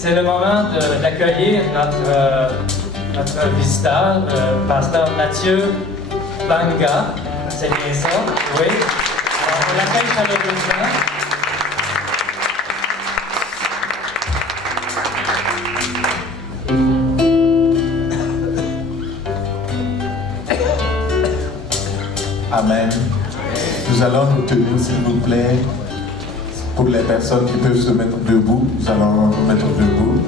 c'est le moment d'accueillir notre visiteur, le pasteur Mathieu Banga. C'est bien ça? Oui. Alors, on l'accueille chaleureusement. Amen. Nous allons nous tenir, s'il vous plaît. Pour les personnes qui peuvent se mettre debout, nous allons nous mettre debout.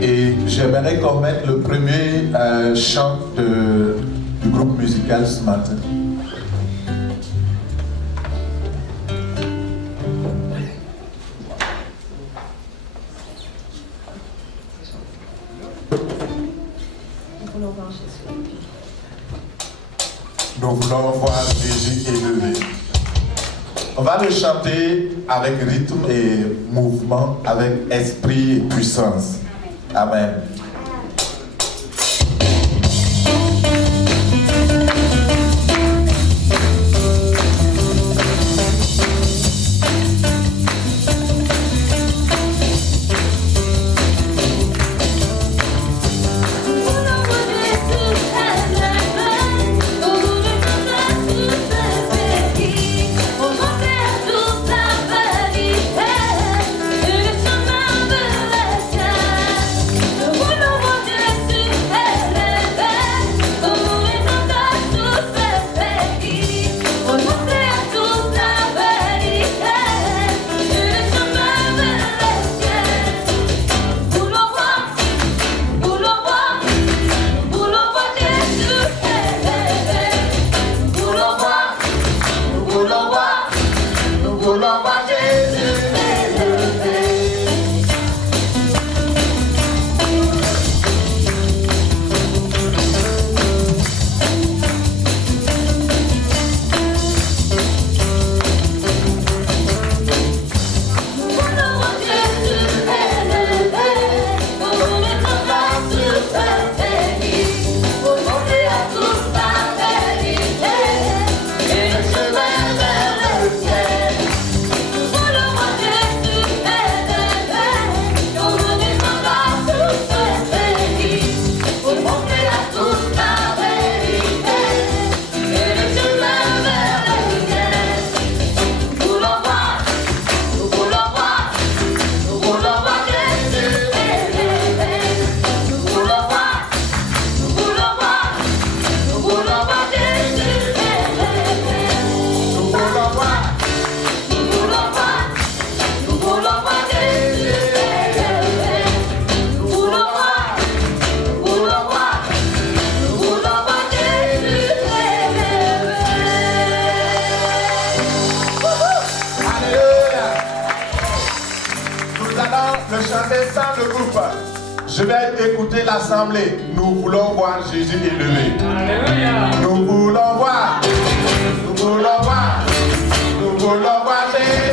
Et j'aimerais qu'on mette le premier chant du groupe musical ce matin. Nous voulons voir Jésus élevé. On va le chanter avec rythme et mouvement, avec esprit et puissance. Amen. Je vais écouter l'assemblée. Nous voulons voir Jésus élevé. Alléluia. Nous voulons voir. Nous voulons voir. Nous voulons voir Jésus.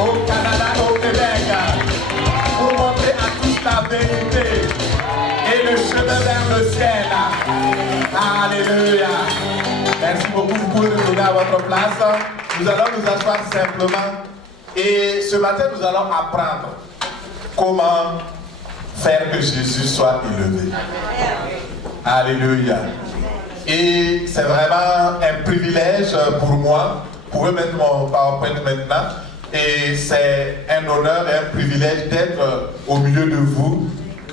Au Canada, au Québec, pour montrer à tous la vérité et le chemin vers le ciel. Alléluia. Merci beaucoup, vous pouvez retourner à votre place. Nous allons nous asseoir simplement et ce matin nous allons apprendre comment faire que Jésus soit élevé. Alléluia. Et c'est vraiment un privilège pour moi. Vous pouvez mettre mon PowerPoint maintenant. Et c'est un honneur et un privilège d'être au milieu de vous,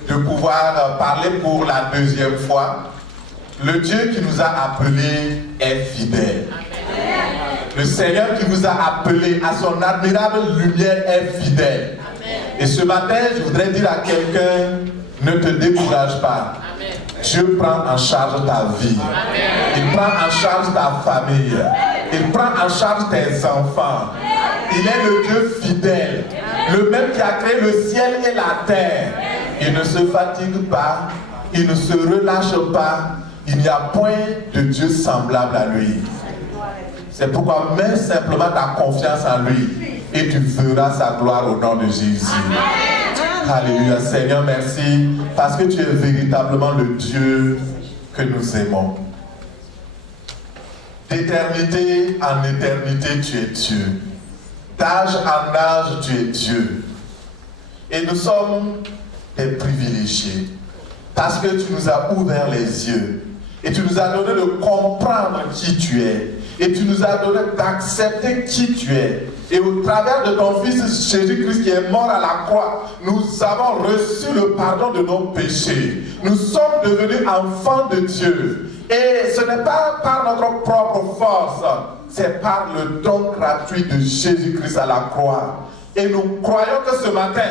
de pouvoir parler pour la deuxième fois. Le Dieu qui nous a appelés est fidèle. Le Seigneur qui vous a appelés à son admirable lumière est fidèle. Et ce matin, je voudrais dire à quelqu'un, ne te décourage pas. Dieu prend en charge ta vie. Il prend en charge ta famille. Il prend en charge tes enfants. Il est le Dieu fidèle, le même qui a créé le ciel et la terre. Il ne se fatigue pas, il ne se relâche pas. Il n'y a point de Dieu semblable à lui. C'est pourquoi mets simplement ta confiance en lui et tu verras sa gloire au nom de Jésus. Alléluia. Seigneur, merci parce que tu es véritablement le Dieu que nous aimons. D'éternité en éternité, tu es Dieu. D'âge en âge, tu es Dieu. Et nous sommes des privilégiés parce que tu nous as ouvert les yeux et tu nous as donné de comprendre qui tu es et tu nous as donné d'accepter qui tu es. Et au travers de ton Fils Jésus-Christ qui est mort à la croix, nous avons reçu le pardon de nos péchés. Nous sommes devenus enfants de Dieu. Et ce n'est pas par notre propre force, c'est par le don gratuit de Jésus-Christ à la croix. Et nous croyons que ce matin,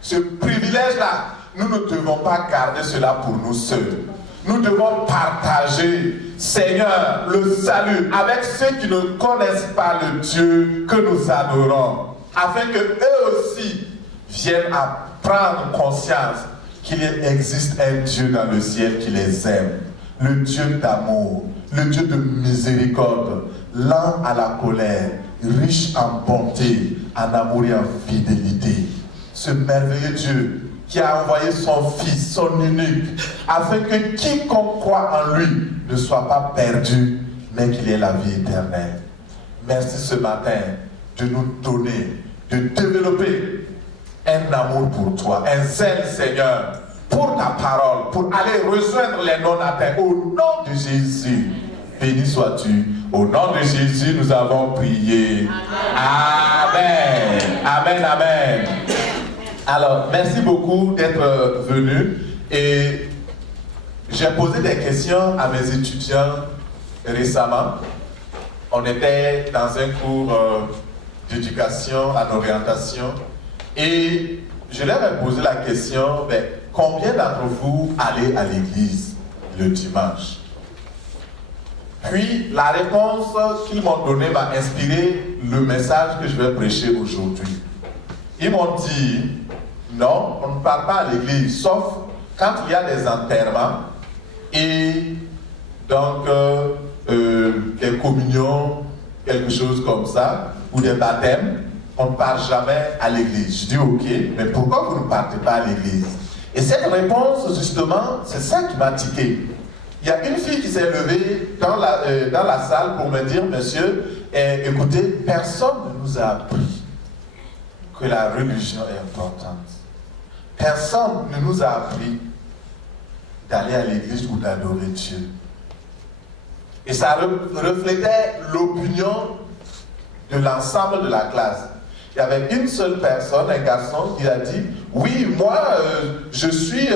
ce privilège-là, nous ne devons pas garder cela pour nous seuls. Nous devons partager, Seigneur, le salut avec ceux qui ne connaissent pas le Dieu que nous adorons, afin qu'eux aussi viennent à prendre conscience qu'il existe un Dieu dans le ciel qui les aime, le Dieu d'amour, le Dieu de miséricorde, lent à la colère, riche en bonté, en amour et en fidélité. Ce merveilleux Dieu qui a envoyé son Fils, son unique, afin que quiconque croit en lui ne soit pas perdu, mais qu'il ait la vie éternelle. Merci ce matin de nous donner, de développer un amour pour toi, un zèle, Seigneur, pour ta parole, pour aller rejoindre les non-atteints. Au nom de Jésus, béni sois-tu. Au nom de Jésus, nous avons prié. Amen. Amen, amen. Alors, merci beaucoup d'être venu et j'ai posé des questions à mes étudiants récemment. On était dans un cours d'éducation en orientation et je leur ai posé la question, combien d'entre vous allez à l'église le dimanche? Puis la réponse qu'ils m'ont donnée m'a inspiré le message que je vais prêcher aujourd'hui. Ils m'ont dit, non, on ne parle pas à l'église, sauf quand il y a des enterrements et donc des communions, quelque chose comme ça, ou des baptêmes, on ne part jamais à l'église. Je dis ok, mais pourquoi vous ne partez pas à l'église? Et cette réponse, justement, c'est ça qui m'a tiqué. Il y a une fille qui s'est levée dans la salle pour me dire, monsieur, écoutez, personne ne nous a appris que la religion est importante. Personne ne nous a appris d'aller à l'église ou d'adorer Dieu. Et ça reflétait l'opinion de l'ensemble de la classe. Il y avait une seule personne, un garçon, qui a dit, oui, moi, je suis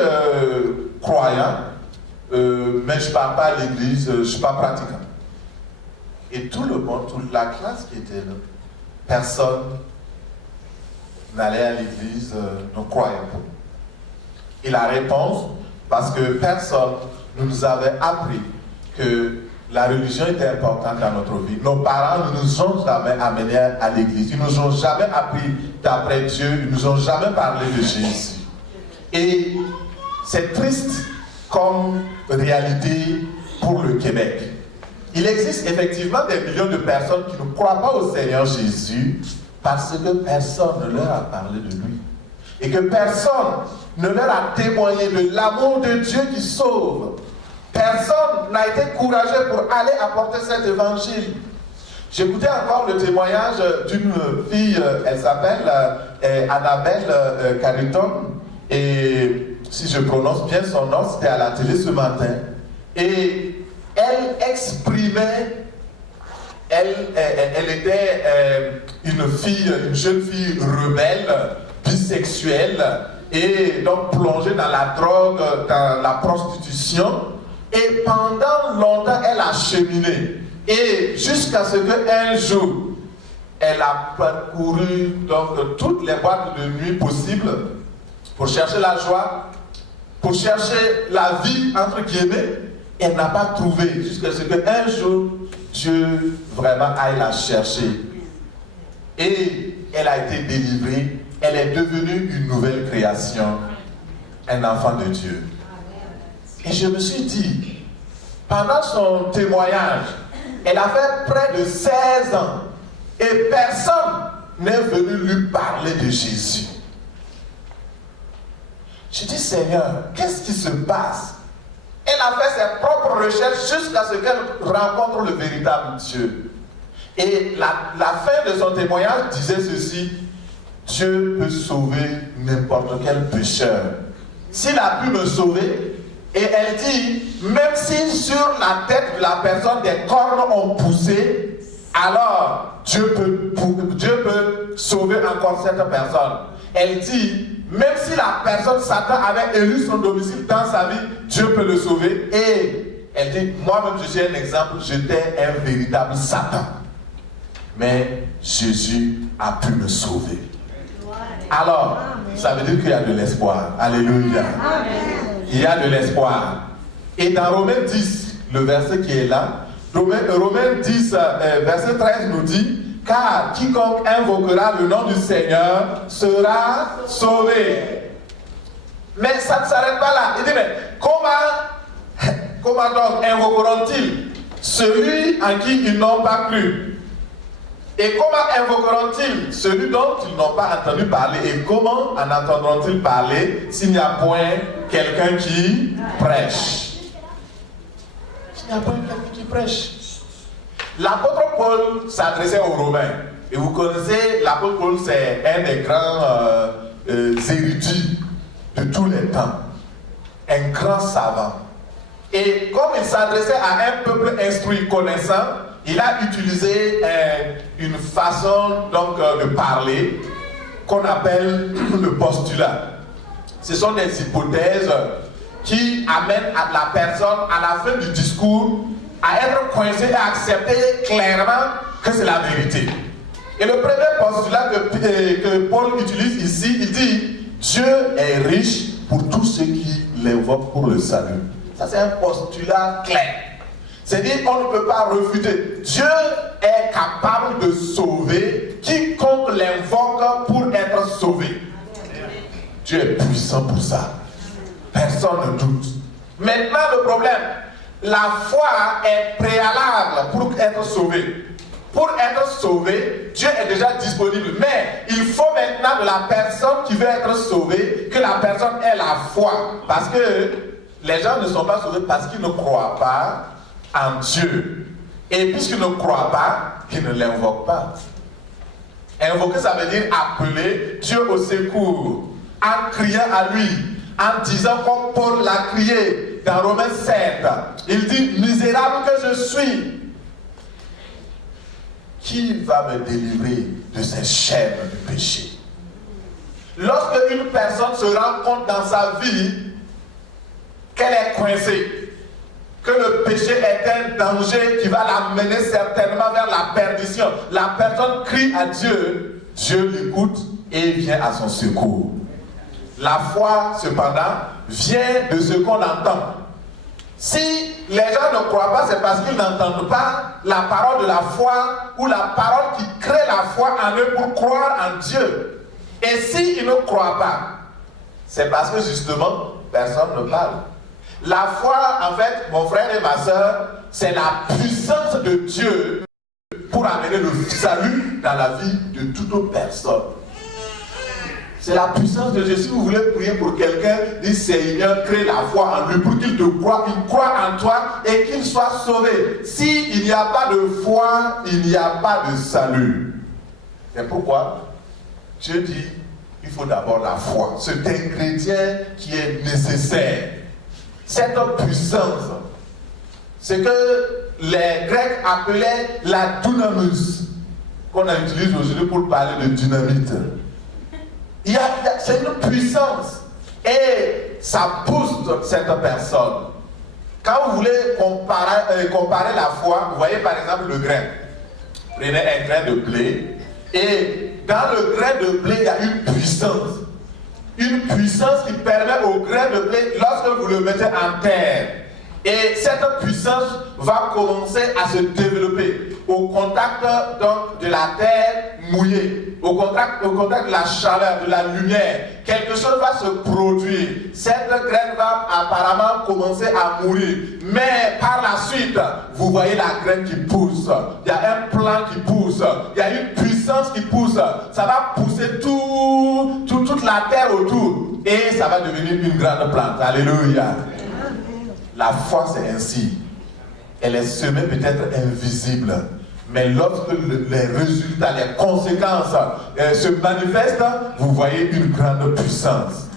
croyant, mais je ne pars pas à l'église, je ne suis pas pratiquant. Et tout le monde, toute la classe qui était là, personne n'allait à l'église, ne croyait pas. Et la réponse, parce que personne ne nous avait appris que la religion était importante dans notre vie. Nos parents ne nous ont jamais amenés à l'église. Ils ne nous ont jamais appris d'après Dieu. Ils ne nous ont jamais parlé de Jésus. Et c'est triste comme réalité pour le Québec. Il existe effectivement des millions de personnes qui ne croient pas au Seigneur Jésus parce que personne ne leur a parlé de lui. Et que personne ne leur a témoigné de l'amour de Dieu qui sauve. Personne n'a été courageux pour aller apporter cet évangile. J'écoutais encore le témoignage d'une fille, elle s'appelle Annabelle Carrington, et si je prononce bien son nom, c'était à la télé ce matin. Et elle exprimait, elle était une jeune fille rebelle, bisexuelle, et donc plongée dans la drogue, dans la prostitution. Et pendant longtemps, elle a cheminé. Et jusqu'à ce qu'un jour, elle a parcouru donc toutes les boîtes de nuit possibles pour chercher la joie, pour chercher la vie, entre guillemets. Elle n'a pas trouvé, jusqu'à ce qu'un jour, Dieu vraiment aille la chercher. Et elle a été délivrée, elle est devenue une nouvelle création, un enfant de Dieu. Et je me suis dit, pendant son témoignage, elle a fait près de 16 ans et personne n'est venu lui parler de Jésus. Je dis, Seigneur, qu'est-ce qui se passe? Elle a fait ses propres recherches jusqu'à ce qu'elle rencontre le véritable Dieu. Et la fin de son témoignage disait ceci: Dieu peut sauver n'importe quel pécheur. S'il a pu me sauver, et elle dit, même si sur la tête de la personne des cornes ont poussé, alors Dieu peut sauver encore cette personne. Elle dit, même si la personne, Satan, avait élu son domicile dans sa vie, Dieu peut le sauver. Et elle dit, moi-même je suis un exemple, j'étais un véritable Satan. Mais Jésus a pu me sauver. Alors, ça veut dire qu'il y a de l'espoir. Alléluia. Il y a de l'espoir. Et dans Romains 10, le verset qui est là, Romains 10, verset 13 nous dit, car quiconque invoquera le nom du Seigneur sera sauvé. Mais ça ne s'arrête pas là. Il dit, mais comment donc invoqueront-ils celui en qui ils n'ont pas cru? Et comment invoqueront-ils celui dont ils n'ont pas entendu parler? Et comment en entendront-ils parler s'il n'y a point quelqu'un qui prêche? S'il n'y a point quelqu'un qui prêche. L'apôtre Paul s'adressait aux Romains. Et vous connaissez, l'apôtre Paul, c'est un des grands érudits de tous les temps. Un grand savant. Et comme il s'adressait à un peuple instruit, connaissant, il a utilisé une façon donc de parler qu'on appelle le postulat. Ce sont des hypothèses qui amènent à la personne, à la fin du discours, à être coincée et à accepter clairement que c'est la vérité. Et le premier postulat que Paul utilise ici, il dit « Dieu est riche pour tous ceux qui l'invoquent pour le salut ». Ça, c'est un postulat clair. C'est-à-dire qu'on ne peut pas refuter. Dieu est capable de sauver quiconque l'invoque pour être sauvé. Dieu est puissant pour ça. Personne ne doute. Maintenant, le problème, la foi est préalable pour être sauvé. Pour être sauvé, Dieu est déjà disponible. Mais il faut maintenant de la personne qui veut être sauvée que la personne ait la foi. Parce que les gens ne sont pas sauvés parce qu'ils ne croient pas en Dieu. Et puisqu'ils ne croient pas, ils ne l'invoquent pas. Invoquer, ça veut dire appeler Dieu au secours, en criant à lui, en disant comme Paul l'a crié dans Romains 7. Il dit, misérable que je suis, qui va me délivrer de ces chaînes du péché? Lorsque une personne se rend compte dans sa vie qu'elle est coincée, que le péché est un danger qui va l'amener certainement vers la perdition, la personne crie à Dieu, Dieu l'écoute et vient à son secours. La foi, cependant, vient de ce qu'on entend. Si les gens ne croient pas, c'est parce qu'ils n'entendent pas la parole de la foi ou la parole qui crée la foi en eux pour croire en Dieu. Et s'ils ne croient pas, c'est parce que justement, personne ne parle. La foi, en fait, mon frère et ma soeur, c'est la puissance de Dieu pour amener le salut dans la vie de toute personne. C'est la puissance de Dieu. Si vous voulez prier pour quelqu'un, dis Seigneur, crée la foi en lui pour qu'il te croie, qu'il croit en toi et qu'il soit sauvé. S'il n'y a pas de foi, il n'y a pas de salut. C'est pourquoi Dieu dit, il faut d'abord la foi. C'est un ingrédient qui est nécessaire. Cette puissance, c'est que les Grecs appelaient la dunamis, qu'on utilise aujourd'hui pour parler de dynamite. C'est une puissance et ça booste cette personne. Quand vous voulez comparer la foi, vous voyez par exemple le grain. Prenez un grain de blé Et dans le grain de blé, il y a une puissance. Une puissance qui permet au grain de blé, lorsque vous le mettez en terre, et cette puissance va commencer à se développer au contact donc, de la terre mouillée, au contact de la chaleur, de la lumière. Quelque chose va se produire. Cette graine va apparemment commencer à mourir. Mais par la suite, vous voyez la graine qui pousse. Il y a un plant qui pousse. Il y a une puissance qui pousse. Ça va pousser toute la terre autour. Et ça va devenir une grande plante. Alléluia. La foi, c'est ainsi. Elle est semée peut-être invisible. Mais lorsque les résultats, les conséquences se manifestent, vous voyez une grande puissance.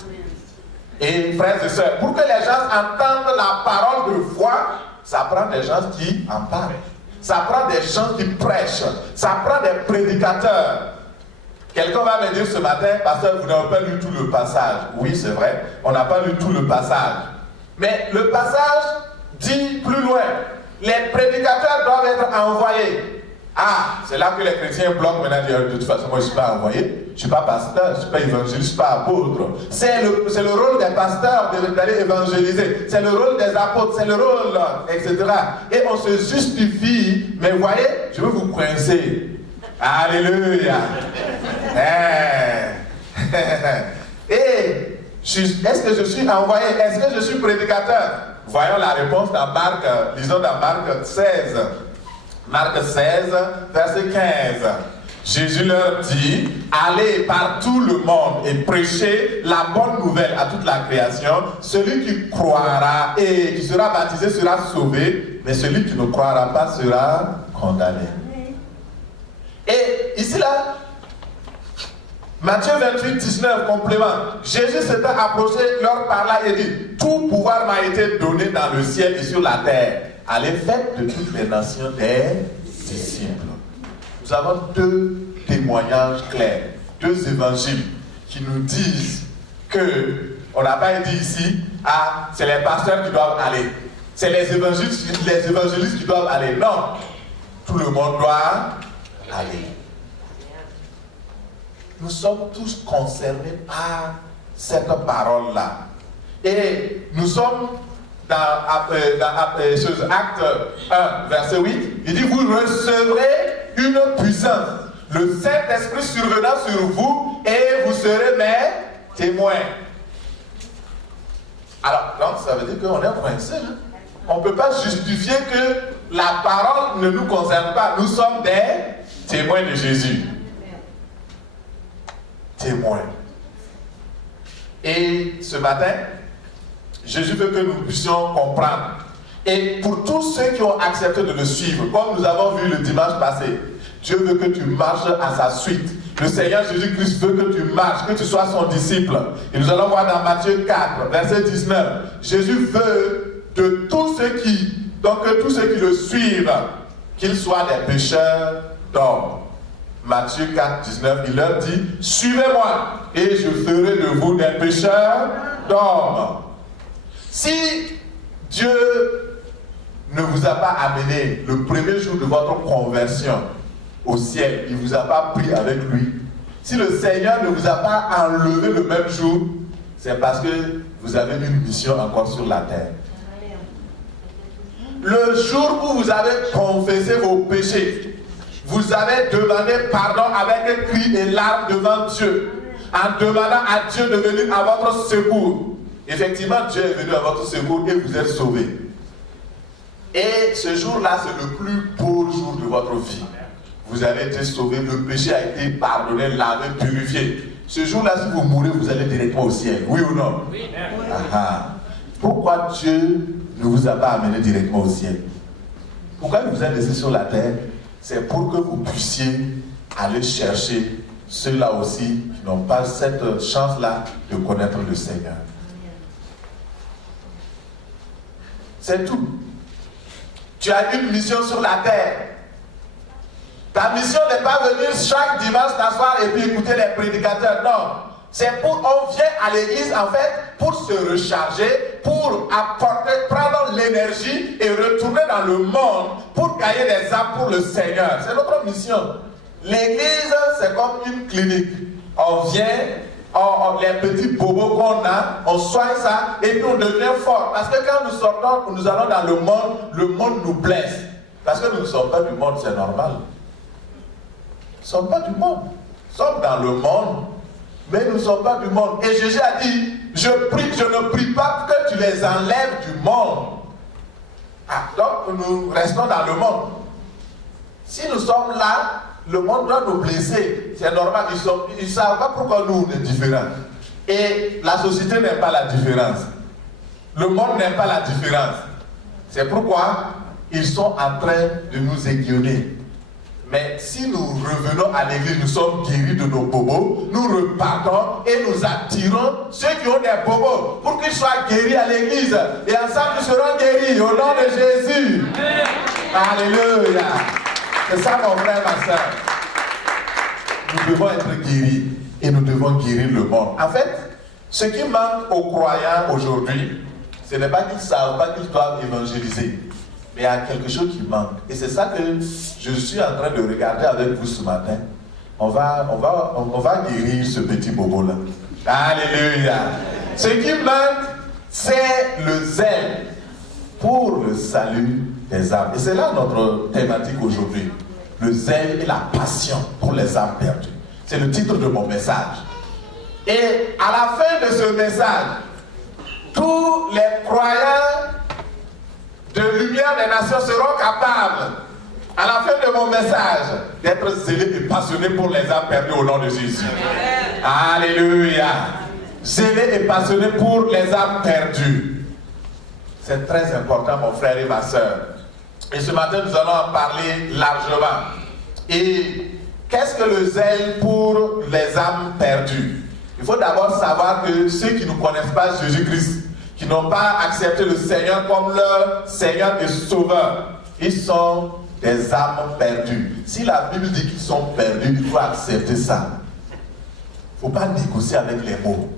Et frères et sœurs, pour que les gens entendent la parole de foi, ça prend des gens qui en parlent. Ça prend des gens qui prêchent. Ça prend des prédicateurs. Quelqu'un va me dire ce matin, pasteur, vous n'avez pas lu tout le passage. Oui, c'est vrai, on n'a pas lu tout le passage. Mais le passage dit plus loin, les prédicateurs doivent être envoyés. Ah, c'est là que les chrétiens bloquent maintenant, de toute façon, moi je ne suis pas envoyé, je ne suis pas pasteur, je ne suis pas évangéliste, je ne suis pas apôtre. C'est le rôle des pasteurs d'aller évangéliser, c'est le rôle des apôtres, c'est le rôle, etc. Et on se justifie, mais voyez, je veux vous coincer. Alléluia. Et est-ce que je suis envoyé? Est-ce que je suis prédicateur? Voyons la réponse dans Marc, lisons dans Marc 16. Marc 16, verset 15. Jésus leur dit, allez par tout le monde et prêchez la bonne nouvelle à toute la création. Celui qui croira et qui sera baptisé sera sauvé, mais celui qui ne croira pas sera condamné. Et ici là, Matthieu 28, 19, complément. Jésus s'était approché, leur parla et dit, tout pouvoir m'a été donné dans le ciel et sur la terre. Allez, faites de toutes les nations des disciples. Nous avons deux témoignages clairs, deux évangiles qui nous disent que, on n'a pas dit ici, ah, c'est les pasteurs qui doivent aller, c'est les évangélistes qui doivent aller. Non, tout le monde doit aller. Nous sommes tous concernés par cette parole-là. Et nous sommes dans Acte 1, verset 8, il dit, vous recevrez une puissance. Le Saint-Esprit survenant sur vous et vous serez mes témoins. Alors, donc, ça veut dire qu'on est coincé. Hein? On ne peut pas justifier que la parole ne nous concerne pas. Nous sommes des témoins de Jésus. Témoins. Et ce matin, Jésus veut que nous puissions comprendre. Et pour tous ceux qui ont accepté de le suivre, comme nous avons vu le dimanche passé, Dieu veut que tu marches à sa suite. Le Seigneur Jésus-Christ veut que tu marches, que tu sois son disciple. Et nous allons voir dans Matthieu 4, verset 19. Jésus veut de tous ceux qui le suivent, qu'ils soient des pécheurs d'hommes. Matthieu 4, 19, il leur dit, suivez-moi et je ferai de vous des pécheurs d'hommes. Si Dieu ne vous a pas amené le premier jour de votre conversion au ciel, il ne vous a pas pris avec lui. Si le Seigneur ne vous a pas enlevé le même jour, c'est parce que vous avez une mission encore sur la terre. Le jour où vous avez confessé vos péchés, vous avez demandé pardon avec un cri et larmes devant Dieu, en demandant à Dieu de venir à votre secours. Effectivement, Dieu est venu à votre secours et vous êtes sauvés. Et ce jour-là, c'est le plus beau jour de votre vie. Vous avez été sauvés, le péché a été pardonné, lavé, purifié. Ce jour-là, si vous mourrez, vous allez directement au ciel. Oui ou non? Oui. Pourquoi Dieu ne vous a pas amené directement au ciel? Pourquoi il vous a laissé sur la terre? C'est pour que vous puissiez aller chercher ceux-là aussi qui n'ont pas cette chance-là de connaître le Seigneur. C'est tout. Tu as une mission sur la terre. Ta mission n'est pas venir chaque dimanche t'asseoir et puis écouter les prédicateurs. Non. C'est on vient à l'église en fait pour se recharger, pour apporter, prendre l'énergie et retourner dans le monde pour gagner des âmes pour le Seigneur. C'est notre mission. L'église, c'est comme une clinique. On vient, les petits bobos qu'on a, on soigne ça et puis on devient fort. Parce que quand nous sortons, nous allons dans le monde nous blesse. Parce que nous ne sommes pas du monde, c'est normal. Nous ne sommes pas du monde. Nous sommes dans le monde, mais nous ne sommes pas du monde. Et Jésus a dit, je ne prie pas que tu les enlèves du monde. Donc nous restons dans le monde. Si nous sommes là, le monde doit nous blesser. C'est normal, ils ne savent pas pourquoi nous, on est différents. Et la société n'aime pas la différence. Le monde n'aime pas la différence. C'est pourquoi ils sont en train de nous aiguillonner. Mais si nous revenons à l'église, nous sommes guéris de nos bobos, nous repartons et nous attirons ceux qui ont des bobos pour qu'ils soient guéris à l'église. Et ensemble, nous serons guéris au nom de Jésus. Alléluia. C'est ça, mon frère, ma soeur. Nous devons être guéris et nous devons guérir le monde. En fait, ce qui manque aux croyants aujourd'hui, ce n'est pas qu'ils ne savent pas qu'ils doivent évangéliser. Mais il y a quelque chose qui manque. Et c'est ça que je suis en train de regarder avec vous ce matin. On va guérir ce petit bobo-là. Alléluia. Ce qui manque, c'est le zèle pour le salut des âmes. Et c'est là notre thématique aujourd'hui. Le zèle et la passion pour les âmes perdues. C'est le titre de mon message. Et à la fin de ce message, tous les croyants de lumière des nations seront capables, à la fin de mon message, d'être zélés et passionnés pour les âmes perdues au nom de Jésus. Alléluia. Zélés et passionnés pour les âmes perdues. C'est très important, mon frère et ma soeur. Et ce matin, nous allons en parler largement. Et qu'est-ce que le zèle pour les âmes perdues? Il faut d'abord savoir que ceux qui ne connaissent pas Jésus-Christ, qui n'ont pas accepté le Seigneur comme leur Seigneur et Sauveur, ils sont des âmes perdues. Si la Bible dit qu'ils sont perdus, il faut accepter ça. Il ne faut pas négocier avec les mots.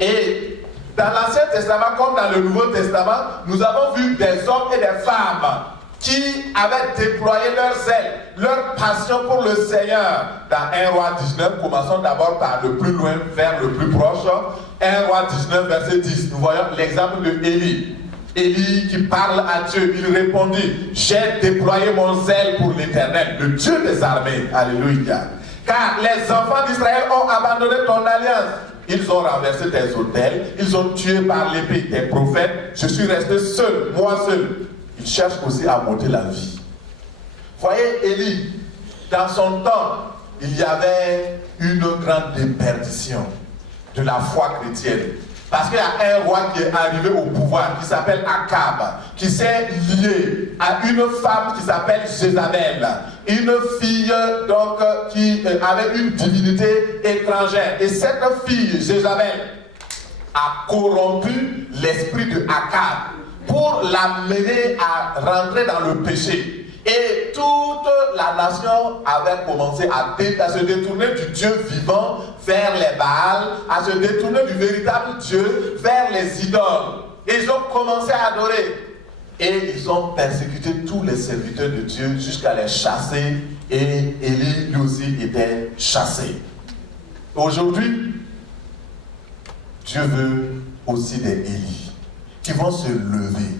Et dans l'Ancien Testament comme dans le Nouveau Testament, nous avons vu des hommes et des femmes qui avaient déployé leur zèle, leur passion pour le Seigneur. Dans 1 Roi 19, commençons d'abord par le plus loin vers le plus proche. 1 Roi 19, verset 10, nous voyons l'exemple de Élie. Élie qui parle à Dieu, il répondit, j'ai déployé mon zèle pour l'Éternel, le Dieu des armées. Alléluia. Car les enfants d'Israël ont abandonné ton alliance. Ils ont renversé tes autels, ils ont tué par l'épée tes prophètes. Je suis resté seul, moi seul. Il cherche aussi à monter la vie. Voyez, Élie, dans son temps, il y avait une grande déperdition de la foi chrétienne. Parce qu'il y a un roi qui est arrivé au pouvoir, qui s'appelle Akab, qui s'est lié à une femme qui s'appelle Jézabel. Une fille donc qui avait une divinité étrangère. Et cette fille, Jézabel, a corrompu l'esprit de Akab pour l'amener à rentrer dans le péché. Et toute la nation avait commencé à se détourner du Dieu vivant vers les Baals, à se détourner du véritable Dieu vers les idoles. Et ils ont commencé à adorer. Et ils ont persécuté tous les serviteurs de Dieu jusqu'à les chasser. Et Élie lui aussi était chassé. Aujourd'hui, Dieu veut aussi des Élie qui vont se lever.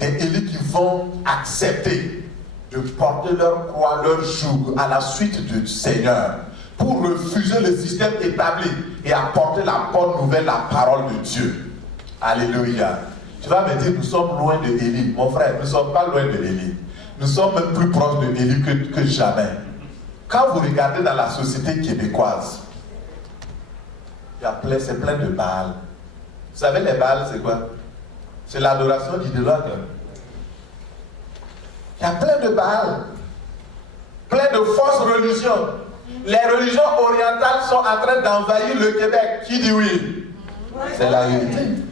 Des Élie qui vont accepter de porter leur croix, leur joug à la suite du Seigneur pour refuser le système établi et apporter la bonne nouvelle, la parole de Dieu. Alléluia. Tu vas me dire, nous sommes loin de Élie. Mon frère, nous ne sommes pas loin de Élie. Nous sommes même plus proches de Élie que jamais. Quand vous regardez dans la société québécoise, c'est plein de Baal. Vous savez, les Baals, c'est quoi? C'est l'adoration idolâtre. Il y a plein de Baal, plein de fausses religions. Les religions orientales sont en train d'envahir le Québec. Qui dit oui? C'est la vérité.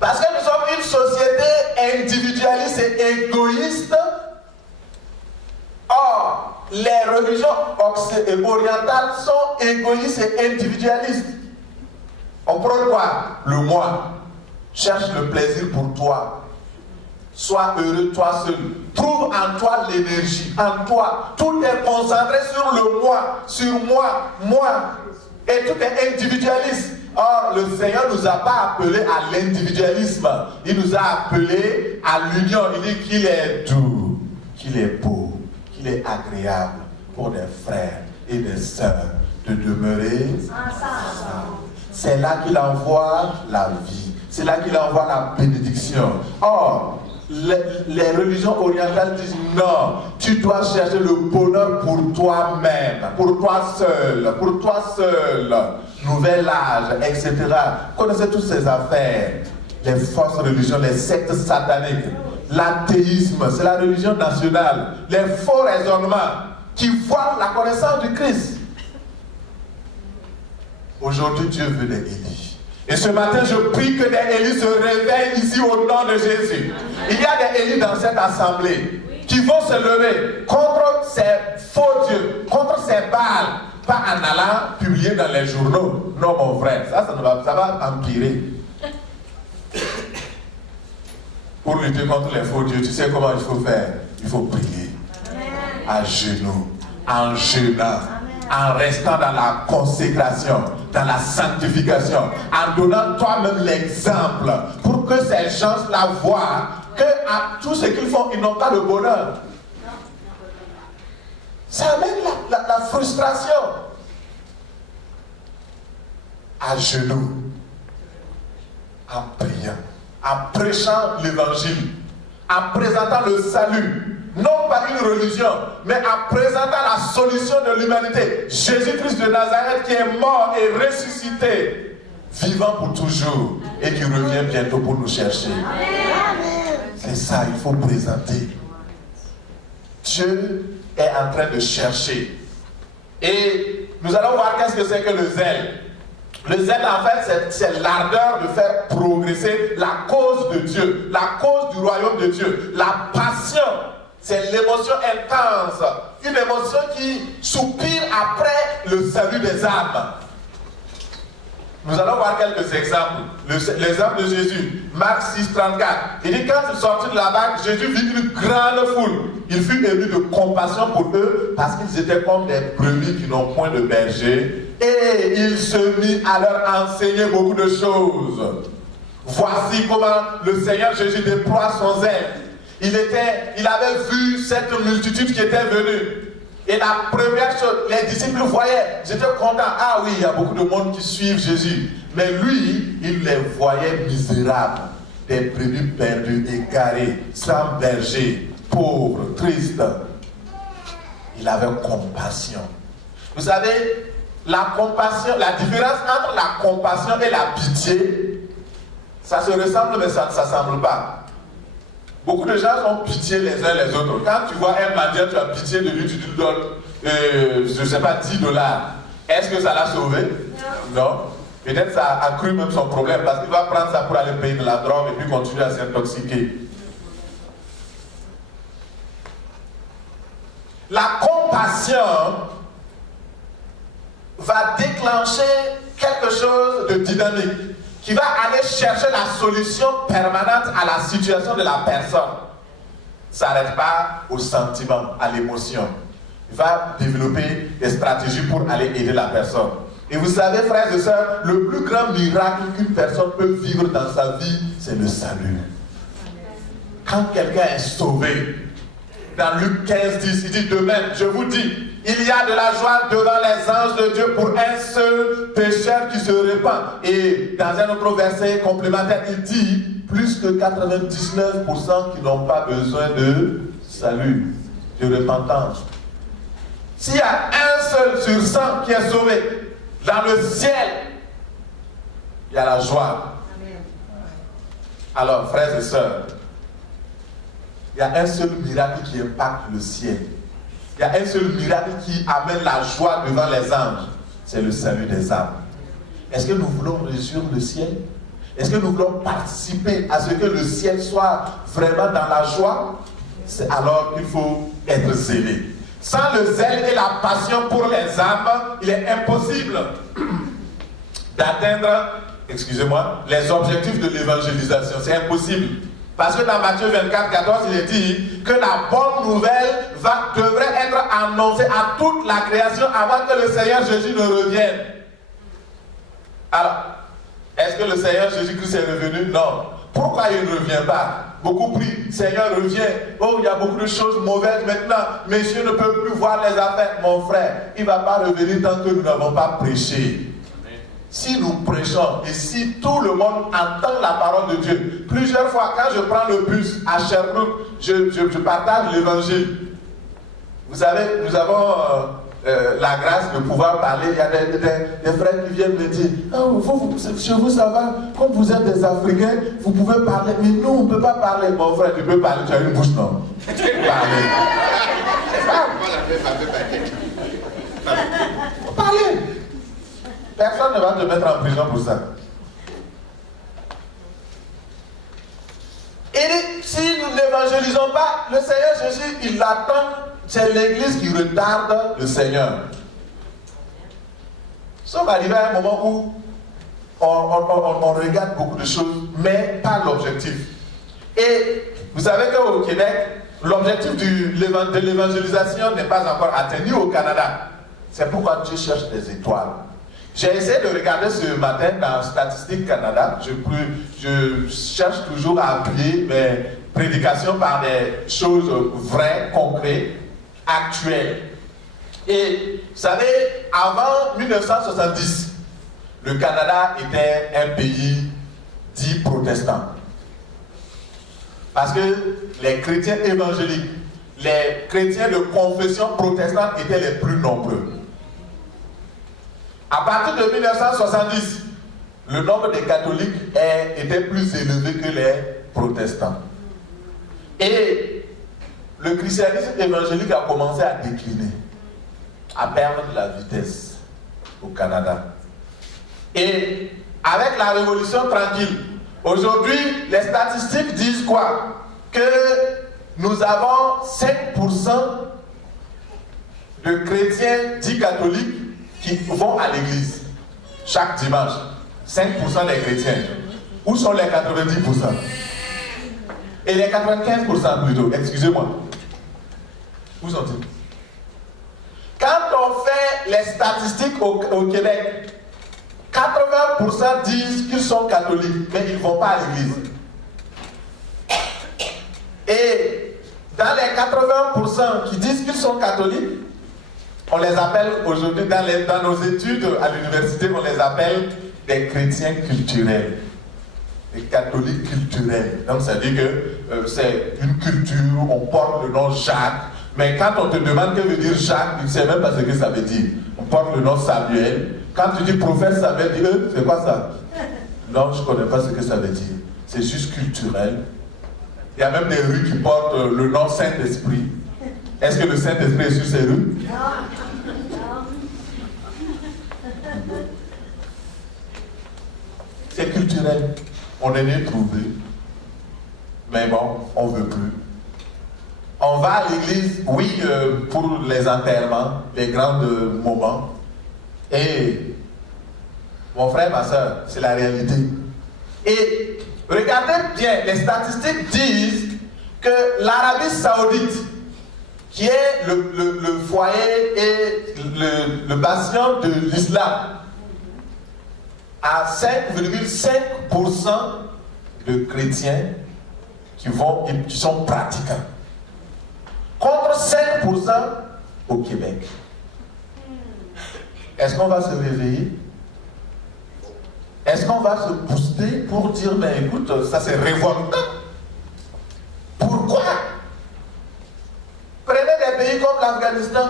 Parce que nous sommes une société individualiste et égoïste. Or, les religions orientales sont égoïstes et individualistes. On prend quoi? Le moi. Cherche le plaisir pour toi. Sois heureux toi seul. Trouve en toi l'énergie, en toi. Tout est concentré sur le moi, sur moi, moi. Et tout est individualiste. Or, le Seigneur ne nous a pas appelés à l'individualisme. Il nous a appelés à l'union. Il dit qu'il est doux, qu'il est beau, qu'il est agréable pour des frères et des sœurs de demeurer ensemble. C'est là qu'il envoie la vie. C'est là qu'il envoie la bénédiction. Or, les religions orientales disent non, tu dois chercher le bonheur pour toi-même, pour toi seul, nouvel âge, etc. Vous connaissez toutes ces affaires, les fausses religions, les sectes sataniques, l'athéisme, c'est la religion nationale, les faux raisonnements qui voient la connaissance du Christ. Aujourd'hui, Dieu veut des Élis. Et ce matin, je prie que des Élis se réveillent ici au nom de Jésus. Il y a des Élis dans cette assemblée qui vont se lever contre ces faux dieux, contre ces Baals, pas en allant publier dans les journaux. Non, mon frère, ça va empirer. Pour lutter contre les faux dieux, tu sais comment il faut faire? Il faut prier. À genoux, en jeûnant, en restant dans la consécration, dans la sanctification, en donnant toi-même l'exemple pour que ces gens-là voient que à tout ce qu'ils font, ils n'ont pas le bonheur. Ça amène la frustration. À genoux, en priant, en prêchant l'évangile, en présentant le salut. Non pas une religion, mais en présentant la solution de l'humanité. Jésus-Christ de Nazareth qui est mort et ressuscité, vivant pour toujours et qui revient bientôt pour nous chercher. C'est ça, il faut présenter. Dieu est en train de chercher. Et nous allons voir qu'est-ce que c'est que le zèle. Le zèle, en fait, c'est l'ardeur de faire progresser la cause de Dieu, la cause du royaume de Dieu, la passion. C'est l'émotion intense, une émotion qui soupire après le salut des âmes. Nous allons voir quelques exemples. L'exemple de Jésus, Marc 6, 34. Il dit, quand il sortit de la barque, Jésus vit une grande foule. Il fut ému de compassion pour eux parce qu'ils étaient comme des brebis qui n'ont point de berger. Et il se mit à leur enseigner beaucoup de choses. Voici comment le Seigneur Jésus déploie son zèle. Il avait vu cette multitude qui était venue. Et la première chose, les disciples voyaient, ils étaient contents. Ah oui, il y a beaucoup de monde qui suivent Jésus. Mais lui, il les voyait misérables, des brebis perdues, égarées, sans berger, pauvres, tristes. Il avait compassion. Vous savez, la compassion, la différence entre la compassion et la pitié, ça se ressemble mais ça ne s'assemble pas. Beaucoup de gens ont pitié les uns les autres. Quand tu vois un mendiant, tu as pitié de lui, tu lui donnes, je ne sais pas, $10. Est-ce que ça l'a sauvé? Non. Peut-être ça a accru même son problème parce qu'il va prendre ça pour aller payer de la drogue et puis continuer à s'intoxiquer. La compassion va déclencher quelque chose de dynamique, qui va aller chercher la solution permanente à la situation de la personne. Ça n'arrête pas au sentiment, à l'émotion. Il va développer des stratégies pour aller aider la personne. Et vous savez, frères et sœurs, le plus grand miracle qu'une personne peut vivre dans sa vie, c'est le salut. Quand quelqu'un est sauvé, dans Luc 15, 10, il dit de même, je vous dis, il y a de la joie devant les anges de Dieu pour un seul pécheur qui se répand. Et dans un autre verset complémentaire, il dit plus que 99% qui n'ont pas besoin de salut, de repentance. S'il y a un seul sur 100 qui est sauvé, dans le ciel, il y a la joie. Alors, frères et sœurs, il y a un seul miracle qui impacte le ciel. Il y a un seul miracle qui amène la joie devant les anges. C'est le salut des âmes. Est-ce que nous voulons réussir le ciel? Est-ce que nous voulons participer à ce que le ciel soit vraiment dans la joie? C'est alors qu'il faut être zélé. Sans le zèle et la passion pour les âmes, il est impossible d'atteindre, excusez-moi, les objectifs de l'évangélisation. C'est impossible. Parce que dans Matthieu 24, 14, il est dit que la bonne nouvelle devrait être annoncée à toute la création avant que le Seigneur Jésus ne revienne. Alors, est-ce que le Seigneur Jésus-Christ est revenu? Non. Pourquoi il ne revient pas? Beaucoup prient, Seigneur revient. Oh, il y a beaucoup de choses mauvaises maintenant. Messieurs ne peuvent plus voir les affaires. Mon frère, il ne va pas revenir tant que nous n'avons pas prêché. Si nous prêchons et si tout le monde entend la parole de Dieu, plusieurs fois quand je prends le bus à Sherbrooke, je partage l'évangile. Vous savez, nous avons la grâce de pouvoir parler. Il y a des frères qui viennent me dire, oh, chez vous ça va, comme vous êtes des Africains, vous pouvez parler, mais nous on ne peut pas parler. Mon frère, tu peux parler, tu as une bouche, non? Tu peux parler. Parlez. Personne ne va te mettre en prison pour ça. Et si nous n'évangélisons pas, le Seigneur Jésus, il attend. C'est l'Église qui retarde le Seigneur. Nous sommes arrivés à un moment où on regarde beaucoup de choses, mais pas l'objectif. Et vous savez qu'au Québec, l'objectif de l'évangélisation n'est pas encore atteint, ni au Canada. C'est pourquoi Dieu cherche des étoiles. J'ai essayé de regarder ce matin dans Statistique Canada. Je cherche toujours à appuyer mes prédications par des choses vraies, concrètes, actuelles. Et vous savez, avant 1970, le Canada était un pays dit protestant. Parce que les chrétiens évangéliques, les chrétiens de confession protestante étaient les plus nombreux. À partir de 1970, le nombre des catholiques était plus élevé que les protestants. Et le christianisme évangélique a commencé à décliner, à perdre de la vitesse au Canada. Et avec la révolution tranquille, aujourd'hui, les statistiques disent quoi? Que nous avons 5% de chrétiens dits catholiques qui vont à l'église chaque dimanche. 5% des chrétiens. Où sont les 90%? Et les 95% plutôt, excusez-moi. Où sont-ils? Quand on fait les statistiques au Québec, 80% disent qu'ils sont catholiques, mais ils ne vont pas à l'église. Et dans les 80% qui disent qu'ils sont catholiques, on les appelle aujourd'hui, dans nos études à l'université, on les appelle des chrétiens culturels, des catholiques culturels. Donc ça veut dire que c'est une culture, on porte le nom Jacques, mais quand on te demande que veut dire Jacques, tu ne sais même pas ce que ça veut dire. On porte le nom Samuel. Quand tu dis prophète, ça veut dire, c'est quoi ça? Non, je ne connais pas ce que ça veut dire. C'est juste culturel. Il y a même des rues qui portent le nom Saint-Esprit. Est-ce que le Saint-Esprit est sur ces rues? C'est culturel. On est né trouvé. Mais bon, on ne veut plus. On va à l'église, oui, pour les enterrements, les grands moments. Et mon frère, ma soeur, c'est la réalité. Et regardez bien, les statistiques disent que l'Arabie Saoudite, qui est le foyer et le bastion de l'islam, a 5,5% de chrétiens qui sont pratiquants. Contre 5% au Québec. Est-ce qu'on va se réveiller? Est-ce qu'on va se booster pour dire, mais écoute, ça c'est révoltant? Pourquoi? Prenez des pays comme l'Afghanistan,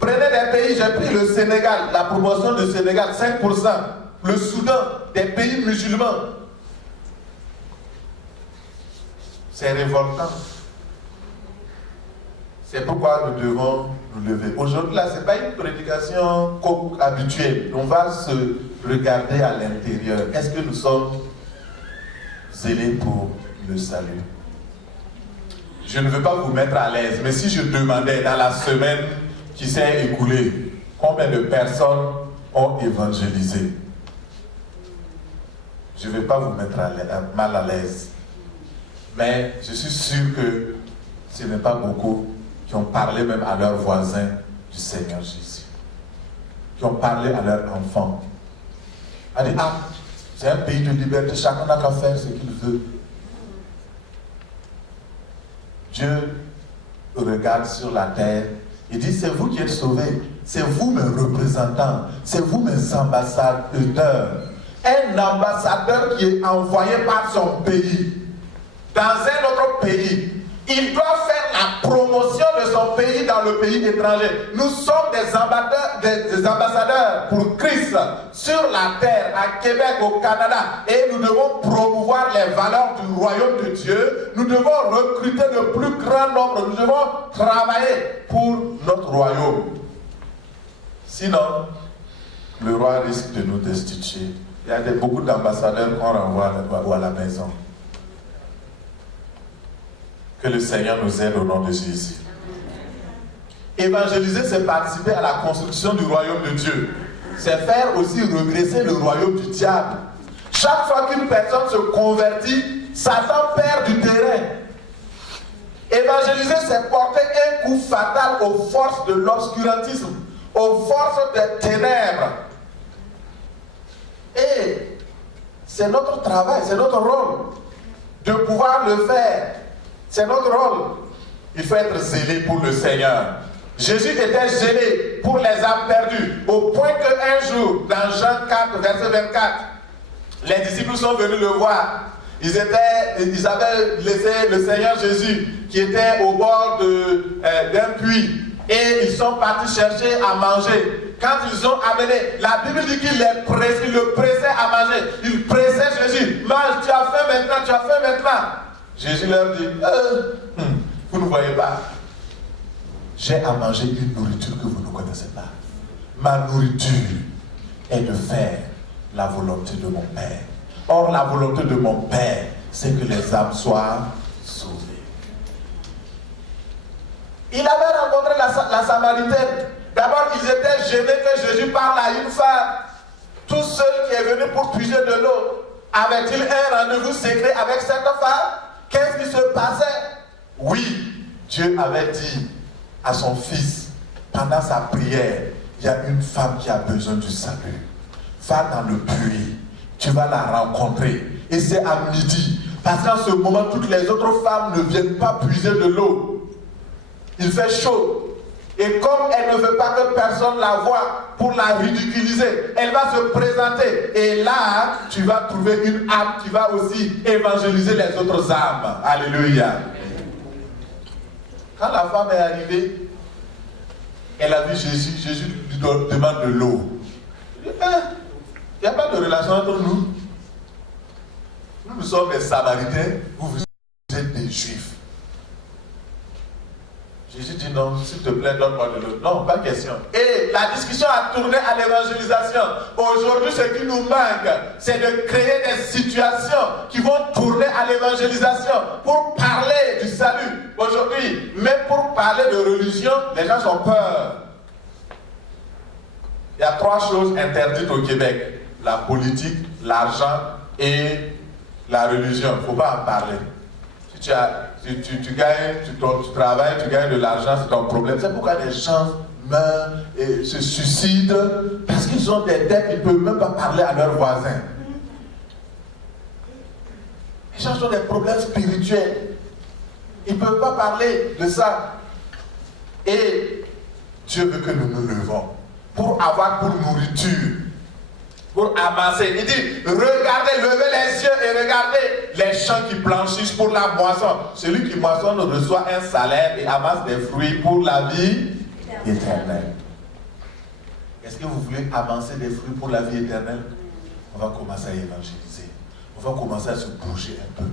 prenez des pays, j'ai pris le Sénégal, la proportion du Sénégal, 5%, le Soudan, des pays musulmans. C'est révoltant. C'est pourquoi nous devons nous lever. Aujourd'hui, là, ce n'est pas une prédication habituelle. On va se regarder à l'intérieur. Est-ce que nous sommes zélés pour le salut? Je ne veux pas vous mettre à l'aise, mais si je demandais dans la semaine qui s'est écoulée, combien de personnes ont évangélisé? Je ne vais pas vous mettre mal à l'aise. Mais je suis sûr que ce n'est pas beaucoup qui ont parlé même à leurs voisins du Seigneur Jésus. Qui ont parlé à leurs enfants. A dit, ah, c'est un pays de liberté, chacun n'a qu'à faire ce qu'il veut. Dieu regarde sur la terre, il dit, c'est vous qui êtes sauvés, c'est vous mes représentants, c'est vous mes ambassadeurs. Un ambassadeur qui est envoyé par son pays, dans un autre pays, il doit faire la promotion de son pays dans le pays étranger. Nous sommes des ambassadeurs pour Christ sur la terre, à Québec, au Canada. Et nous devons promouvoir les valeurs du royaume de Dieu. Nous devons recruter le plus grand nombre. Nous devons travailler pour notre royaume. Sinon, le roi risque de nous destituer. Il y a beaucoup d'ambassadeurs qu'on renvoie à la maison. Que le Seigneur nous aide au nom de Jésus. Évangéliser, c'est participer à la construction du royaume de Dieu. C'est faire aussi regresser le royaume du diable. Chaque fois qu'une personne se convertit, Satan perd du terrain. Évangéliser, c'est porter un coup fatal aux forces de l'obscurantisme, aux forces des ténèbres. Et c'est notre travail, c'est notre rôle de pouvoir le faire. C'est notre rôle. Il faut être zélé pour le Seigneur. Jésus était zélé pour les âmes perdues, au point qu'un jour, dans Jean 4, verset 24, les disciples sont venus le voir. Ils avaient laissé le Seigneur Jésus qui était au bord d'un puits et ils sont partis chercher à manger. Quand ils ont amené, la Bible dit qu'il le pressait à manger. Il pressait Jésus. Mange, tu as faim maintenant, tu as faim maintenant. Jésus leur dit, vous ne voyez pas, j'ai à manger une nourriture que vous ne connaissez pas. Ma nourriture est de faire la volonté de mon Père. Or, la volonté de mon Père, c'est que les âmes soient sauvées. Il avait rencontré la Samaritaine. D'abord, ils étaient gênés que Jésus parle à une femme. Tous ceux qui sont venus pour puiser de l'eau, avaient-ils un rendez-vous secret avec cette femme? Qu'est-ce qui se passait? Oui, Dieu avait dit à son fils, pendant sa prière, il y a une femme qui a besoin du salut. Va dans le puits, tu vas la rencontrer. Et c'est à midi. Parce qu'en ce moment, toutes les autres femmes ne viennent pas puiser de l'eau. Il fait chaud. Et comme elle ne veut pas que personne la voie pour la ridiculiser, elle va se présenter. Et là, tu vas trouver une âme qui va aussi évangéliser les autres âmes. Alléluia. Quand la femme est arrivée, elle a vu Jésus. Jésus lui demande de l'eau. Il n'y a pas de relation entre nous. Nous sommes des Samaritains, vous êtes des Juifs. Jésus dit non, s'il te plaît, donne-moi de l'eau. Non, pas question. Et la discussion a tourné à l'évangélisation. Aujourd'hui, ce qui nous manque, c'est de créer des situations qui vont tourner à l'évangélisation pour parler du salut. Aujourd'hui, même pour parler de religion, les gens ont peur. Il y a 3 choses interdites au Québec. La politique, l'argent et la religion. Il ne faut pas en parler. Si tu gagnes, tu travailles, tu gagnes de l'argent, c'est ton problème. C'est pourquoi les gens meurent et se suicident, parce qu'ils ont des dettes, ils ne peuvent même pas parler à leurs voisins. Les gens ont des problèmes spirituels. Ils ne peuvent pas parler de ça. Et Dieu veut que nous nous levons pour avoir pour nourriture, pour amasser. Il dit, regardez, levez les yeux et regardez les champs qui blanchissent pour la moisson. Celui qui moissonne reçoit un salaire et amasse des fruits pour la vie éternelle. Est-ce que vous voulez amasser des fruits pour la vie éternelle? On va commencer à évangéliser. On va commencer à se bouger un peu.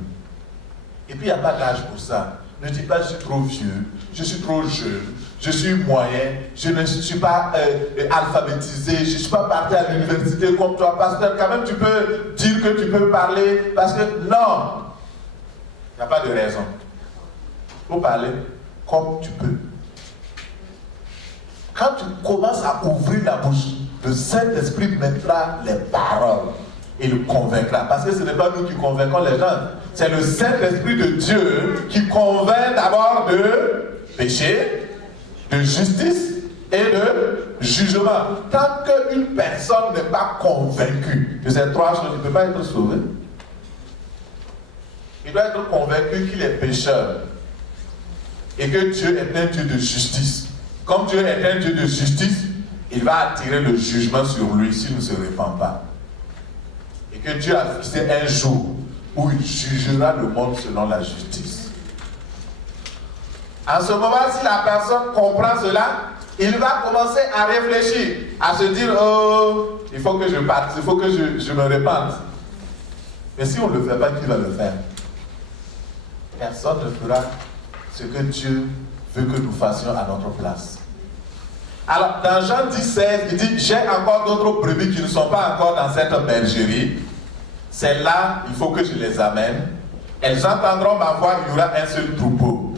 Et puis il n'y a pas d'âge pour ça. Ne dis pas je suis trop vieux, je suis trop jeune, je suis moyen, je ne suis pas alphabétisé, je ne suis pas parti à l'université comme toi, pasteur. Quand même tu peux dire que tu peux parler, parce que non, il n'y a pas de raison. Il faut parler comme tu peux. Quand tu commences à ouvrir la bouche, le Saint-Esprit mettra les paroles. il convaincra. Parce que ce n'est pas nous qui convainquons les gens. C'est le Saint-Esprit de Dieu qui convainc d'abord de péché, de justice et de jugement. Tant qu'une personne n'est pas convaincue de ces trois choses, il ne peut pas être sauvé. Il doit être convaincu qu'il est pécheur et que Dieu est un Dieu de justice. Comme Dieu est un Dieu de justice, il va attirer le jugement sur lui s'il ne se répand pas. Et que Dieu a fixé un jour où il jugera le monde selon la justice. En ce moment, si la personne comprend cela, il va commencer à réfléchir, à se dire, oh, il faut que je parte, il faut que je me répande. Mais si on ne le fait pas, qui va le faire? Personne ne fera ce que Dieu veut que nous fassions à notre place. Alors, dans Jean 10, 16, il dit, j'ai encore d'autres brebis qui ne sont pas encore dans cette bergerie. Celles-là, il faut que je les amène. Elles entendront ma voix, il y aura un seul troupeau.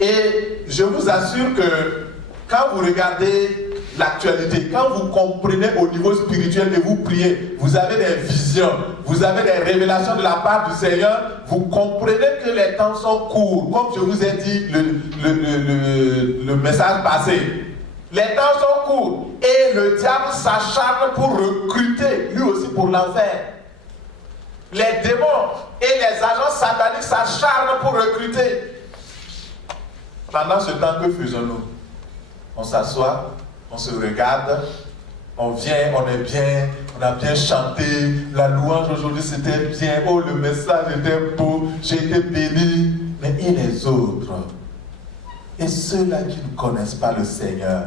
Et je vous assure que quand vous regardez l'actualité, quand vous comprenez au niveau spirituel et vous priez, vous avez des visions, vous avez des révélations de la part du Seigneur, vous comprenez que les temps sont courts. Comme je vous ai dit le message passé, les temps sont courts et le diable s'acharne pour recruter, lui aussi pour l'enfer. Les démons et les agents sataniques s'acharnent pour recruter. Pendant ce temps, que faisons-nous? On s'assoit, on se regarde, on vient, on est bien, on a bien chanté, la louange aujourd'hui c'était bien, oh le message était beau, j'ai été béni. Mais et les autres? Et ceux-là qui ne connaissent pas le Seigneur?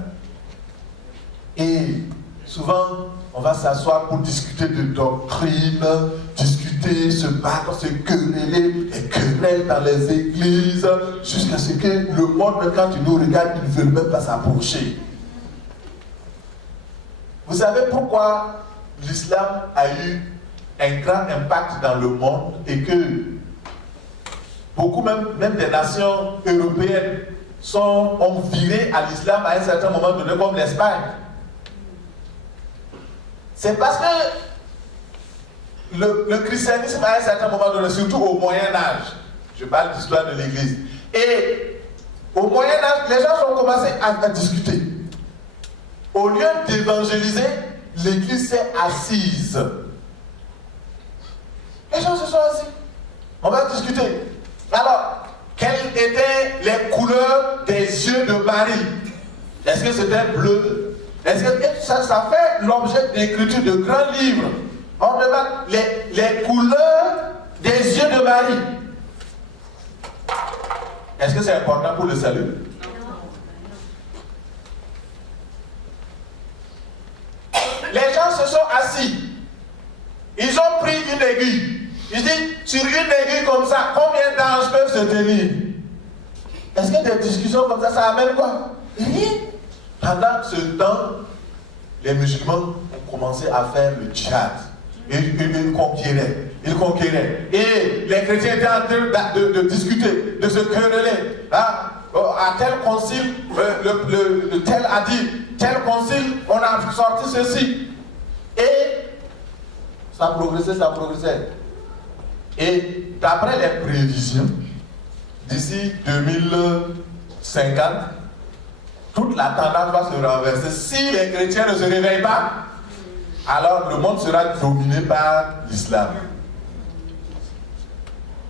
Et souvent, on va s'asseoir pour discuter de doctrine, discuter, se battre, se quereller, les querelles dans les églises, jusqu'à ce que le monde, quand il nous regarde, il ne veut même pas s'approcher. Vous savez pourquoi l'islam a eu un grand impact dans le monde et que beaucoup, même des nations européennes, ont viré à l'islam à un certain moment donné, comme l'Espagne? C'est parce que le christianisme à un certain moment donné, surtout au Moyen-Âge, je parle d'histoire de l'Église, et au Moyen-Âge, les gens ont commencé à discuter. Au lieu d'évangéliser, l'Église s'est assise. Les gens se sont assis. On va discuter. Alors, quelles étaient les couleurs des yeux de Marie? Est-ce que c'était bleu? Est-ce que ça fait l'objet d'écriture de grands livres? On demande les couleurs des yeux de Marie. Est-ce que c'est important pour le salut? Les gens se sont assis. Ils ont pris une aiguille. Ils disent, sur une aiguille comme ça, combien d'anges peuvent se tenir? Est-ce que des discussions comme ça amène quoi? Rien. Pendant ce temps, les musulmans ont commencé à faire le djihad. Ils conquéraient. Et les chrétiens étaient en train de discuter, de se quereller. À tel concile, tel a dit, tel concile, on a sorti ceci. Et ça progressait. Et d'après les prévisions, d'ici 2050, toute la tendance va se renverser. Si les chrétiens ne se réveillent pas, alors le monde sera dominé par l'islam.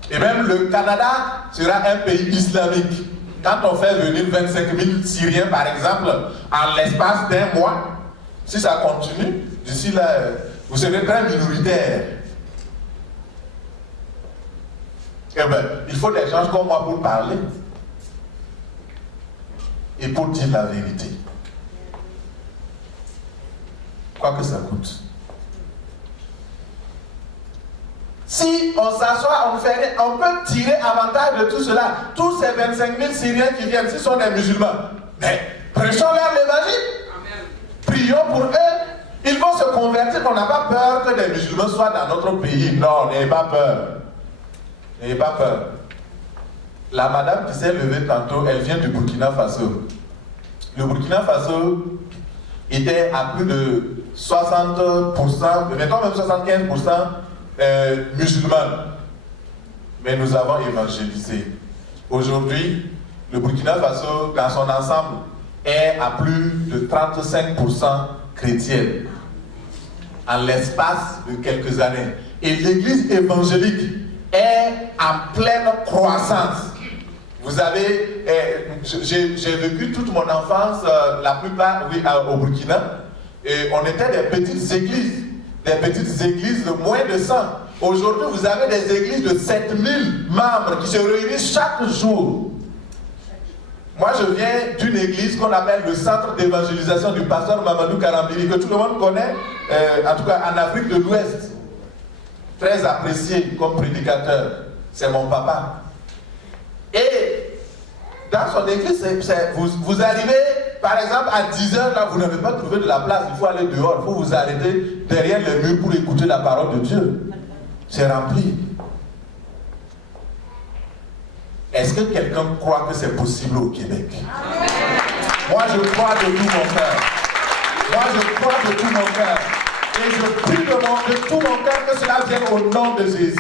Et même le Canada sera un pays islamique. Quand on fait venir 25 000 Syriens, par exemple, en l'espace d'un mois, si ça continue, d'ici là, vous serez très minoritaire. Eh bien, il faut des gens comme moi pour parler et pour dire la vérité. Quoi que ça coûte. Si on s'assoit, on peut tirer avantage de tout cela. Tous ces 25 000 Syriens qui viennent, s'ils sont des musulmans, mais prêchons-leur l'évangile. Prions pour eux. Ils vont se convertir. On n'a pas peur que des musulmans soient dans notre pays. Non, n'ayez pas peur. N'ayez pas peur. La madame qui s'est levée tantôt, elle vient du Burkina Faso. Le Burkina Faso était à plus de 60%, mettons même 75% musulmanes. Mais nous avons évangélisé. Aujourd'hui, le Burkina Faso, dans son ensemble, est à plus de 35% chrétienne en l'espace de quelques années. Et l'église évangélique est en pleine croissance. Vous avez, j'ai vécu toute mon enfance, la plupart, oui, au Burkina, et on était des petites églises de moins de 100. Aujourd'hui, vous avez des églises de 7000 membres qui se réunissent chaque jour. Moi, je viens d'une église qu'on appelle le centre d'évangélisation du pasteur Mamadou Karambili, que tout le monde connaît, en tout cas en Afrique de l'Ouest. Très apprécié comme prédicateur. C'est mon papa. Et dans son église, vous arrivez, par exemple, à 10h, là, vous n'avez pas trouvé de la place, il faut aller dehors, il faut vous arrêter derrière les murs pour écouter la parole de Dieu. C'est rempli. Est-ce que quelqu'un croit que c'est possible au Québec? Moi, je crois de tout mon cœur. Moi, je crois de tout mon cœur. Et je prie de tout mon cœur que cela vienne au nom de Jésus.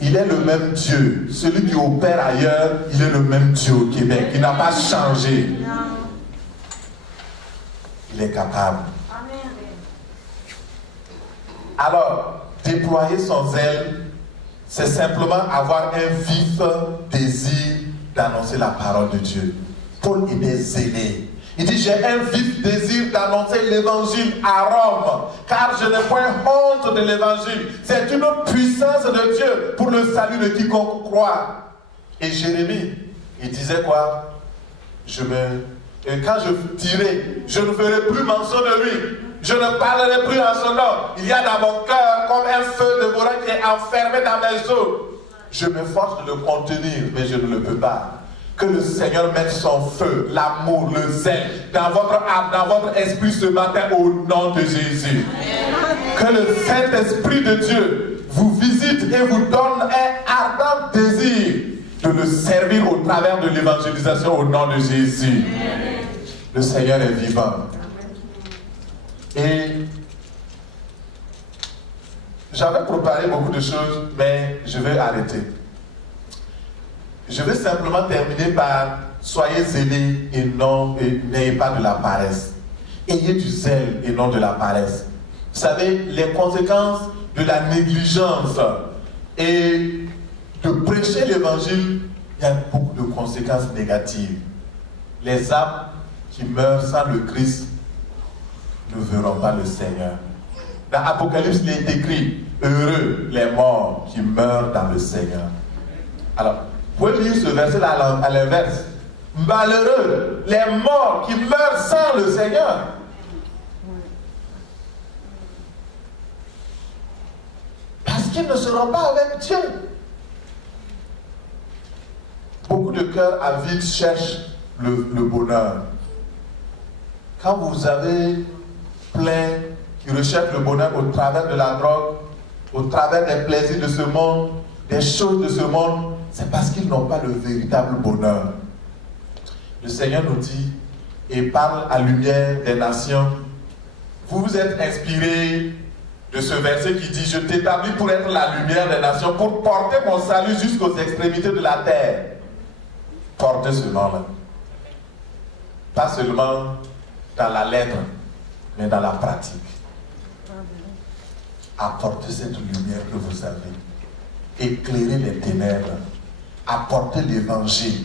Il est le même Dieu. Celui qui opère ailleurs, il est le même Dieu au Québec. Il n'a pas changé. Il est capable. Alors, déployer son zèle, c'est simplement avoir un vif désir d'annoncer la parole de Dieu. Paul était zélé. Il dit, j'ai un vif désir d'annoncer l'évangile à Rome, car je n'ai point honte de l'évangile. C'est une puissance de Dieu pour le salut de quiconque croit. Et Jérémie, il disait quoi? Quand je dirai, je ne ferai plus mention de lui. Je ne parlerai plus en son nom. Il y a dans mon cœur comme un feu dévorant qui est enfermé dans mes os. Je m'efforce de le contenir, mais je ne le peux pas. Que le Seigneur mette son feu, l'amour, le zèle dans votre âme, dans votre esprit ce matin au nom de Jésus. Que le Saint-Esprit de Dieu vous visite et vous donne un ardent désir de le servir au travers de l'évangélisation au nom de Jésus. Le Seigneur est vivant. Et j'avais préparé beaucoup de choses, mais je vais arrêter. Je vais simplement terminer par soyez zélés et n'ayez pas de la paresse. Ayez du zèle et non de la paresse. Vous savez, les conséquences de la négligence et de prêcher l'évangile, il y a beaucoup de conséquences négatives. Les âmes qui meurent sans le Christ ne verront pas le Seigneur. Dans Apocalypse, il est écrit, heureux les morts qui meurent dans le Seigneur. Alors, vous pouvez lire ce verset-là à l'inverse. Malheureux les morts qui meurent sans le Seigneur. Parce qu'ils ne seront pas avec Dieu. Beaucoup de cœurs avides cherchent le bonheur. Quand vous avez plein qui recherchent le bonheur au travers de la drogue, au travers des plaisirs de ce monde, des choses de ce monde, c'est parce qu'ils n'ont pas le véritable bonheur. Le Seigneur nous dit et parle à lumière des nations. Vous vous êtes inspirés de ce verset qui dit « Je t'établis pour être la lumière des nations, pour porter mon salut jusqu'aux extrémités de la terre. » Portez ce nom-là. Pas seulement dans la lettre, mais dans la pratique. Apportez cette lumière que vous avez. Éclairez les ténèbres. Apportez l'évangile.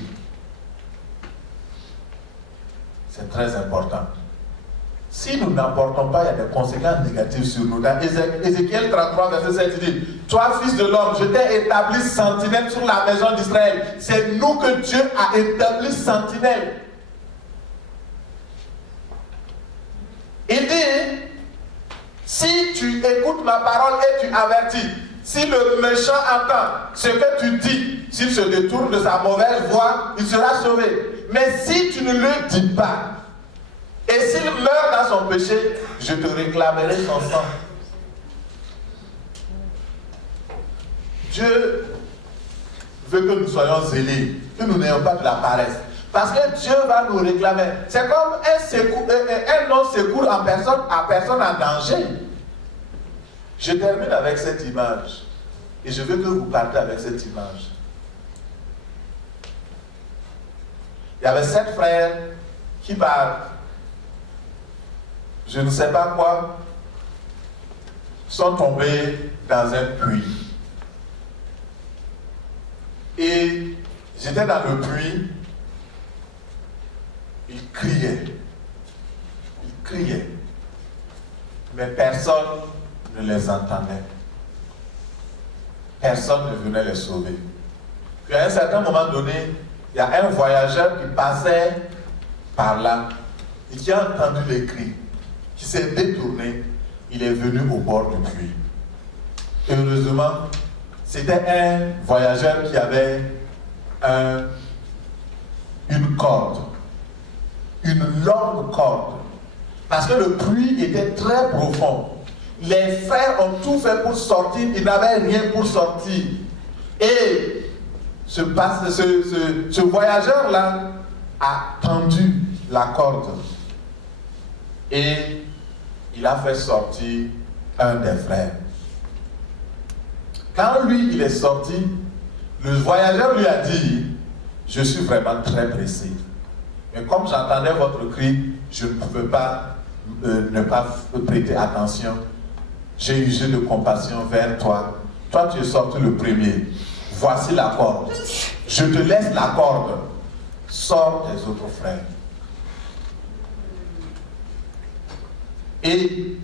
C'est très important. Si nous n'apportons pas, il y a des conséquences négatives sur nous. Dans Ézéchiel 33, verset 7, il dit « Toi, fils de l'homme, je t'ai établi sentinelle sur la maison d'Israël. » C'est nous que Dieu a établi sentinelle. Il dit « Si tu écoutes ma parole et tu avertis, si le méchant entend ce que tu dis, s'il se détourne de sa mauvaise voie, il sera sauvé. Mais si tu ne le dis pas, et s'il meurt dans son péché, je te réclamerai son sang. » Dieu veut que nous soyons zélés, que nous n'ayons pas de la paresse. Parce que Dieu va nous réclamer. C'est comme un non-secours à personne en danger. Je termine avec cette image. Et je veux que vous partez avec cette image. Il y avait 7 frères qui par je ne sais pas quoi sont tombés dans un puits. Et j'étais dans le puits. Ils criaient. Ils criaient. Mais personne ne les entendait. Personne ne venait les sauver. Puis à un certain moment donné, il y a un voyageur qui passait par là et qui a entendu les cris, qui s'est détourné. Il est venu au bord du puits. Heureusement, c'était un voyageur qui avait une corde. Une longue corde. Parce que le puits était très profond. Les frères ont tout fait pour sortir, ils n'avaient rien pour sortir. Et ce voyageur-là a tendu la corde. Et il a fait sortir un des frères. Quand lui, il est sorti, le voyageur lui a dit, je suis vraiment très pressé. Mais comme j'entendais votre cri, je ne pouvais pas ne pas prêter attention. J'ai usé de compassion vers toi. Toi, tu es sorti le premier. Voici la corde. Je te laisse la corde. Sors tes autres frères. Et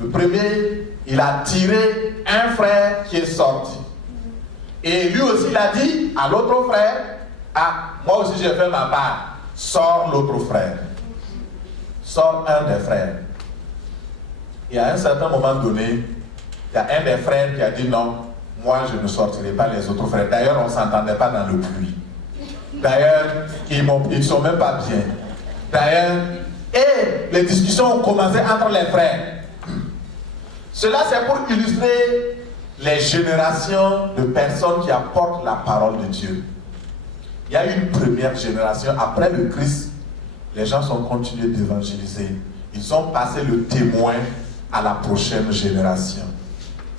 le premier, il a tiré un frère qui est sorti. Et lui aussi, il a dit à l'autre frère, ah, moi aussi j'ai fait ma part. Sors l'autre frère. Sors un des frères. Et à un certain moment donné, il y a un des frères qui a dit non, moi je ne sortirai pas les autres frères. D'ailleurs, on ne s'entendait pas dans le puits. D'ailleurs, ils ne sont même pas bien. D'ailleurs, et les discussions ont commencé entre les frères. Cela, c'est pour illustrer les générations de personnes qui apportent la parole de Dieu. Il y a une première génération. Après le Christ, les gens sont continués d'évangéliser. Ils ont passé le témoin à la prochaine génération.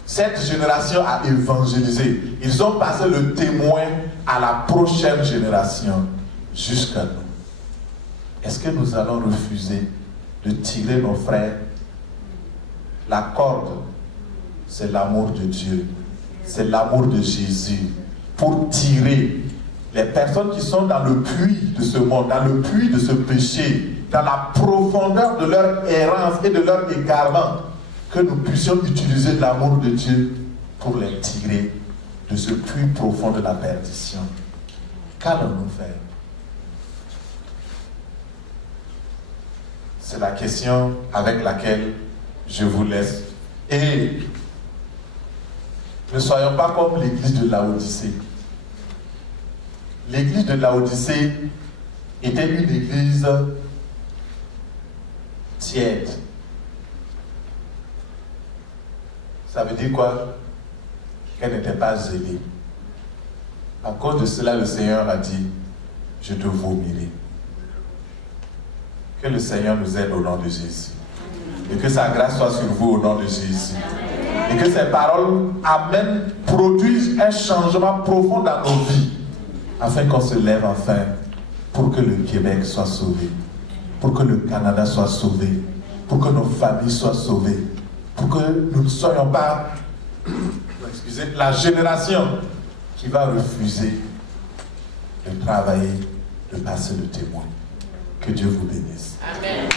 Cette génération a évangélisé. Ils ont passé le témoin à la prochaine génération, jusqu'à nous. Est-ce que nous allons refuser de tirer nos frères? La corde, c'est l'amour de Dieu. C'est l'amour de Jésus. Pour tirer les personnes qui sont dans le puits de ce monde, dans le puits de ce péché, dans la profondeur de leur errance et de leur égarement, que nous puissions utiliser l'amour de Dieu pour les tirer de ce puits profond de la perdition. Qu'allons-nous faire? C'est la question avec laquelle je vous laisse. Et ne soyons pas comme l'église de Laodicée. L'église de Laodicée était une église tiède. Ça veut dire quoi? Qu'elle n'était pas zélée. À cause de cela, le Seigneur a dit, je te vomirai. Que le Seigneur nous aide au nom de Jésus. Et que sa grâce soit sur vous au nom de Jésus. Et que ces paroles produisent un changement profond dans nos vies. Afin qu'on se lève enfin pour que le Québec soit sauvé. Pour que le Canada soit sauvé. Pour que nos familles soient sauvées. Pour que nous ne soyons pas la génération qui va refuser de travailler, de passer le témoin. Que Dieu vous bénisse. Amen.